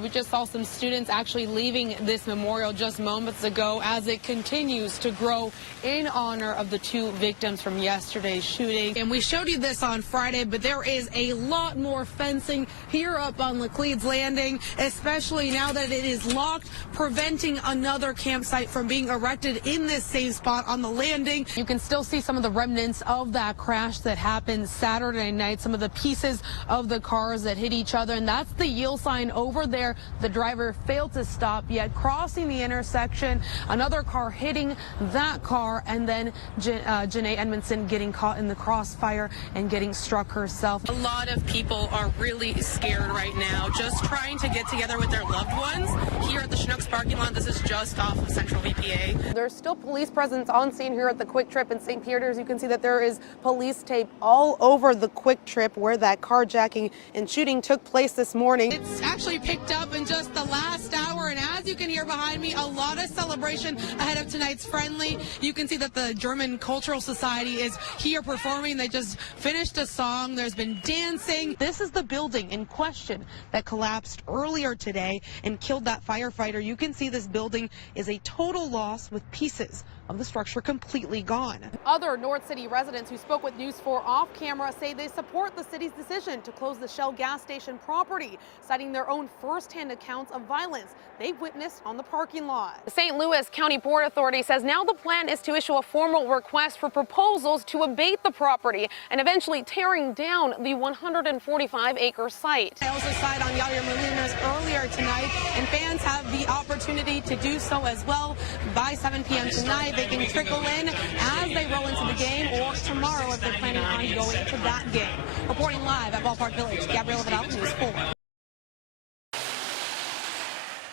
We just saw some students actually leaving this memorial just moments ago as it continues to grow in honor of the two victims from yesterday's shooting. And we showed you this on Friday, but there is a lot more fencing here up on Laclede's Landing, especially now that it is locked, preventing another campsite from being erected in this same spot on the landing. You can still see some of the remnants of that crash that happened Saturday night, some of the pieces of the cars that hit each other, and that's the yield sign over there. The driver failed to stop, yet crossing the intersection, another car hitting that car, and then Janae Edmondson getting caught in the crossfire and getting struck herself. A lot of people are really scared right now, just trying to get together with their loved ones here at the Chinooks parking lot. This is just off of Central VPA. There's still police presence on scene here at the Quick Trip in St. Peter's. You can see that there is police tape all over the Quick Trip where that carjacking and shooting took place this morning. It's actually picked up in just the last hour, and as you can hear behind me, a lot of celebration ahead of tonight's friendly. You can see that the German Cultural Society is here performing. They just finished a song. There's been dancing. This is the building in question that collapsed earlier today and killed that firefighter. You can see this building is a total loss with pieces of the structure completely gone. Other North City residents who spoke with News 4 off camera say they support the city's decision to close the Shell gas station property, citing their own firsthand accounts of violence they've witnessed on the parking lot. The St. Louis County Port Authority says now the plan is to issue a formal request for proposals to abate the property and eventually tearing down the 145-acre site. I also signed on Yair Molina's earlier tonight, and fans have the opportunity to do so as well by 7 p.m. tonight. They can trickle in as they roll into the game, or tomorrow if they're planning on going to that game. Reporting live at Ballpark Village, Gabriela Vidal, News 4.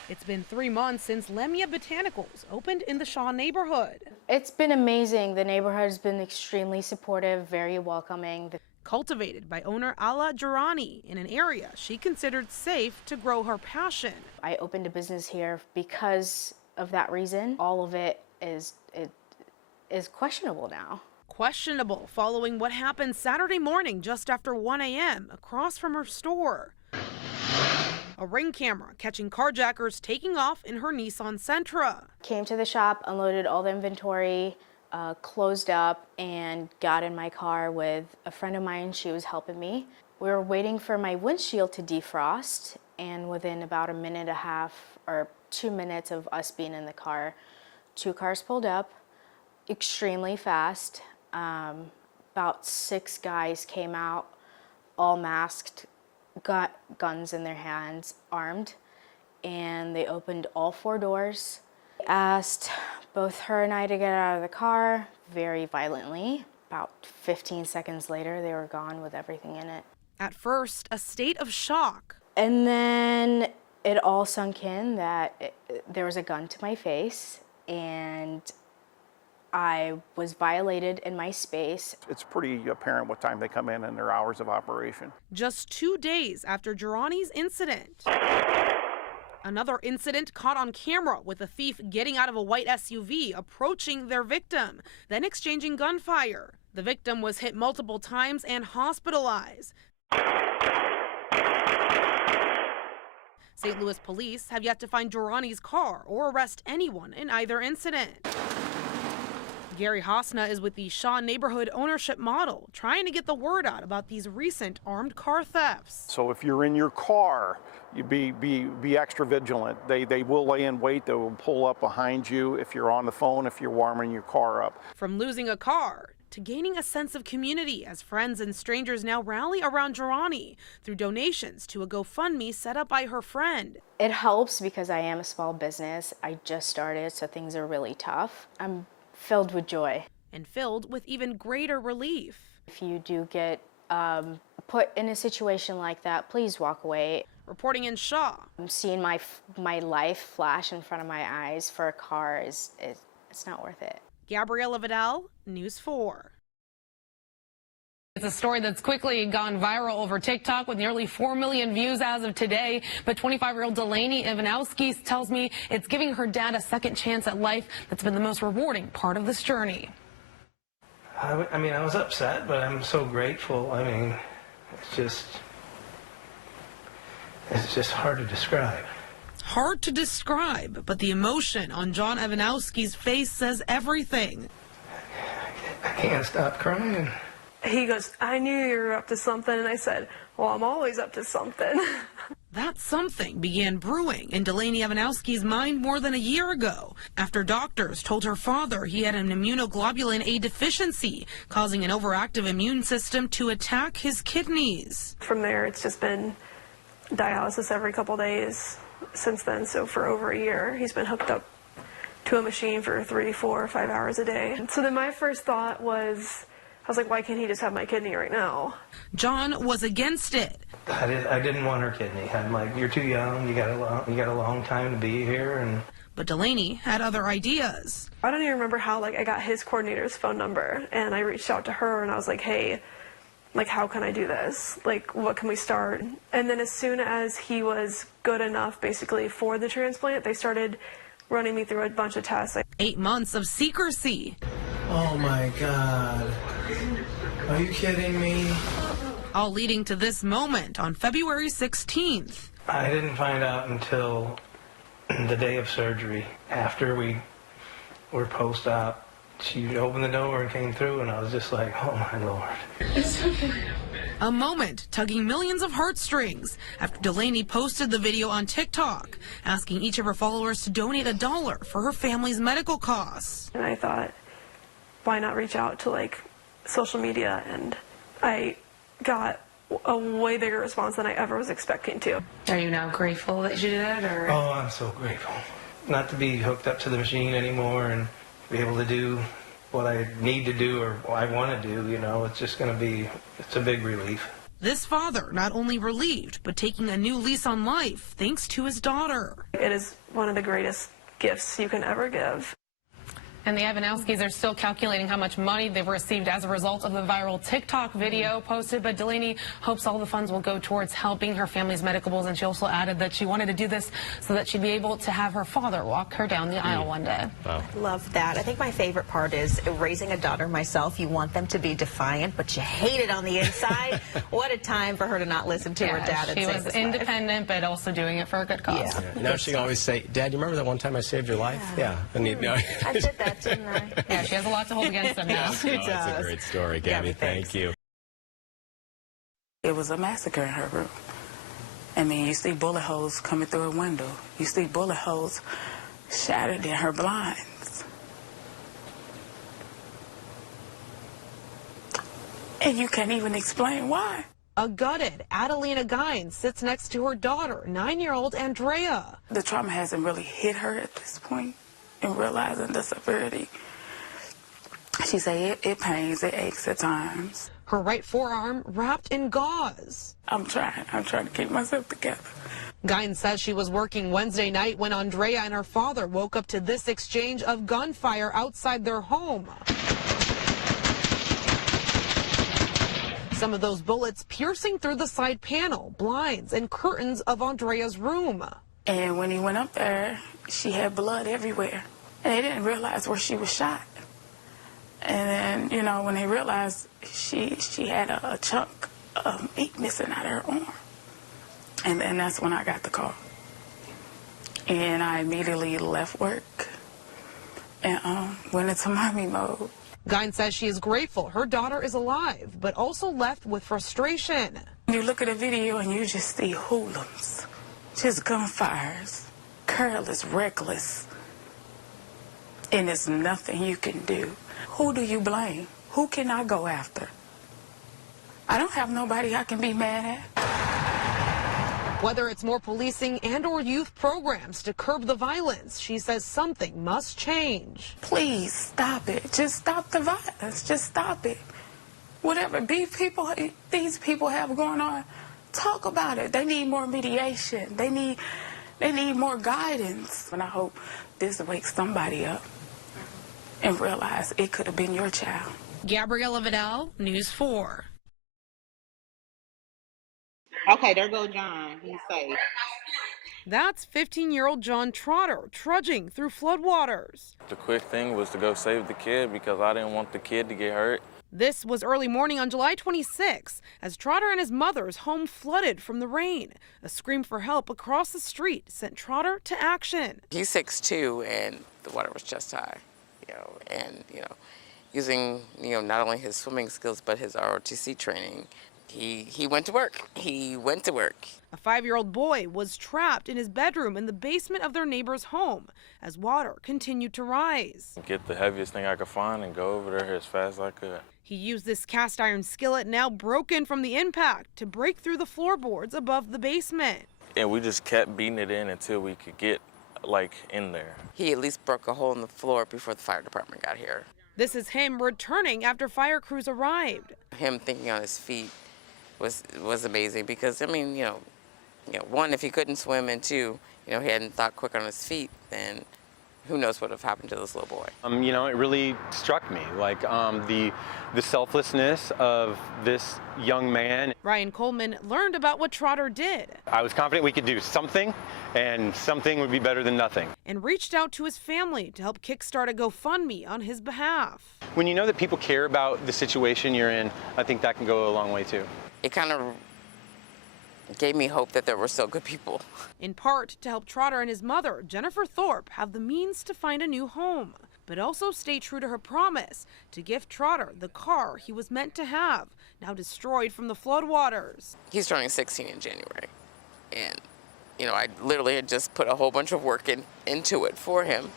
It's been 3 months since Lemia Botanicals opened in the Shaw neighborhood. It's been amazing. The neighborhood has been extremely supportive, very welcoming. Cultivated by owner Ala Jarani in an area she considered safe to grow her passion. I opened a business here because of that reason. All of it is questionable now. Questionable following what happened Saturday morning just after 1 a.m. across from her store. A Ring camera catching carjackers taking off in her Nissan Sentra. Came to the shop, unloaded all the inventory, closed up, and got in my car with a friend of mine. She was helping me. We were waiting for my windshield to defrost, and within about a minute and a half or 2 minutes of us being in the car, 2 cars pulled up extremely fast. About 6 guys came out, all masked, got guns in their hands, armed, and they opened all 4 doors. Asked both her and I to get out of the car very violently. About 15 seconds later, they were gone with everything in it. At first, a state of shock. And then it all sunk in that there was a gun to my face, and I was violated in my space. It's pretty apparent what time they come in and their hours of operation. Just 2 days after Girani's incident. Another incident caught on camera with a thief getting out of a white SUV, approaching their victim, then exchanging gunfire. The victim was hit multiple times and hospitalized. St. Louis police have yet to find Girani's car or arrest anyone in either incident. Gary Hosna is with the Shaw neighborhood ownership model, trying to get the word out about these recent armed car thefts. So if you're in your car, you be extra vigilant. They will lay in wait. They will pull up behind you if you're on the phone, if you're warming your car up. From losing a car to gaining a sense of community as friends and strangers now rally around Girani through donations to a GoFundMe set up by her friend. It helps because I am a small business. I just started, so things are really tough. I'm filled with joy. And filled with even greater relief. If you do get put in a situation like that, please walk away. Reporting in Shaw. I'm seeing my life flash in front of my eyes for a car it's not worth it. Gabriela Vidal, News 4. It's a story that's quickly gone viral over TikTok with nearly 4 million views as of today. But 25-year-old Delaney Ivanowski tells me it's giving her dad a second chance at life that's been the most rewarding part of this journey. I mean, I was upset, but I'm so grateful. I mean, it's just hard to describe. hard to describe, but the emotion on John Evanowski's face says everything. I can't stop crying. He goes, I knew you were up to something. And I said, well, I'm always up to something. That something began brewing in Delaney Evanowski's mind more than a year ago after doctors told her father he had an immunoglobulin A deficiency, causing an overactive immune system to attack his kidneys. From there, it's just been dialysis every couple days since then. So for over a year, he's been hooked up to a machine for 3, 4, 5 hours a day. So then my first thought was, I was like, why can't he just have my kidney right now? John was against it. I didn't want her kidney. I'm like, you're too young. You got a long time to be here. But Delaney had other ideas. I don't even remember how I got his coordinator's phone number, and I reached out to her and I was like, hey, how can I do this? What can we start? And then as soon as he was good enough basically for the transplant, they started running me through a bunch of tests. 8 months of secrecy. Oh my God. Are you kidding me? All leading to this moment on February 16th. I didn't find out until the day of surgery. After we were post-op, she opened the door and came through, and I was just like, oh my Lord. A moment tugging millions of heartstrings after Delaney posted the video on TikTok, asking each of her followers to donate $1 for her family's medical costs. And I thought, why not reach out to social media? And I got a way bigger response than I ever was expecting to. Are you now grateful that you did it? Or? Oh, I'm so grateful. Not to be hooked up to the machine anymore and be able to do what I need to do or what I want to do, it's just going to be, it's a big relief. This father not only relieved, but taking a new lease on life thanks to his daughter. It is one of the greatest gifts you can ever give. And the Evanowskis are still calculating how much money they've received as a result of the viral TikTok video posted. But Delaney hopes all the funds will go towards helping her family's medical bills. And she also added that she wanted to do this so that she'd be able to have her father walk her down the aisle one day. Wow. Love that. I think my favorite part is raising a daughter myself. You want them to be defiant, but you hate it on the inside. What a time for her to not listen to her dad. She was independent, but also doing it for a good cause. Yeah. Now she can always say, Dad, you remember that one time I saved your life? Yeah. I did that, didn't I? Yeah, she has a lot to hold against them now. That's a great story, Gabby. Thank you. It was a massacre in her room. I mean, you see bullet holes coming through her window. You see bullet holes shattered in her blinds. And you can't even explain why. A gutted Adelina Gines sits next to her daughter, 9-year-old Andrea. The trauma hasn't really hit her at this point in realizing the severity. She said it pains, it aches at times. Her right forearm wrapped in gauze. I'm trying to keep myself together. Gines says she was working Wednesday night when Andrea and her father woke up to this exchange of gunfire outside their home. Some of those bullets piercing through the side panel, blinds, and curtains of Andrea's room. And when he went up there, she had blood everywhere. And they didn't realize where she was shot. And then, when they realized she had a chunk of meat missing out of her arm. And then that's when I got the call. And I immediately left work and went into mommy mode. Gines says she is grateful her daughter is alive, but also left with frustration. You look at a video and you just see hoodlums, just gunfires, careless, reckless, and there's nothing you can do. Who do you blame? Who can I go after? I don't have nobody I can be mad at. Whether it's more policing and or youth programs to curb the violence, she says something must change. Please stop it. Just stop the violence. Just stop it. Whatever these people have going on, talk about it. They need more mediation. They need more guidance. And I hope this wakes somebody up and realize it could have been your child. Gabriela Vidal, News 4. Okay, there goes John. He's safe. That's 15-year-old John Trotter trudging through floodwaters. The quick thing was to go save the kid because I didn't want the kid to get hurt. This was early morning on July 26 as Trotter and his mother's home flooded from the rain. A scream for help across the street sent Trotter to action. He's 6'2", and the water was chest high, using, not only his swimming skills, but his ROTC training. He went to work. He went to work. A 5-year-old boy was trapped in his bedroom in the basement of their neighbor's home as water continued to rise. Get the heaviest thing I could find and go over there as fast as I could. He used this cast iron skillet, now broken from the impact, to break through the floorboards above the basement. And we just kept beating it in until we could get, in there. He at least broke a hole in the floor before the fire department got here. This is him returning after fire crews arrived. Him thinking on his feet was amazing because, one, if he couldn't swim, and two, he hadn't thought quick on his feet, then who knows what would have happened to this little boy. It really struck me, the selflessness of this young man. Ryan Coleman learned about what Trotter did. I was confident we could do something, and something would be better than nothing. And reached out to his family to help kickstart a GoFundMe on his behalf. When you know that people care about the situation you're in, I think that can go a long way too. It kind of gave me hope that there were still good people. In part to help Trotter and his mother, Jennifer Thorpe, have the means to find a new home, but also stay true to her promise to gift Trotter the car he was meant to have, now destroyed from the floodwaters. He's turning 16 in January, and I literally had just put a whole bunch of work into it for him,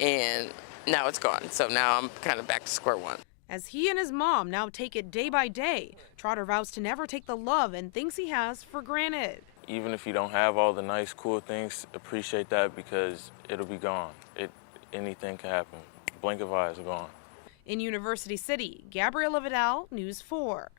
and now it's gone. So now I'm kind of back to square one. As he and his mom now take it day by day, Trotter vows to never take the love and things he has for granted. Even if you don't have all the nice, cool things, appreciate that because it'll be gone. Anything can happen. Blink of eyes, gone. In University City, Gabriela Vidal, News 4.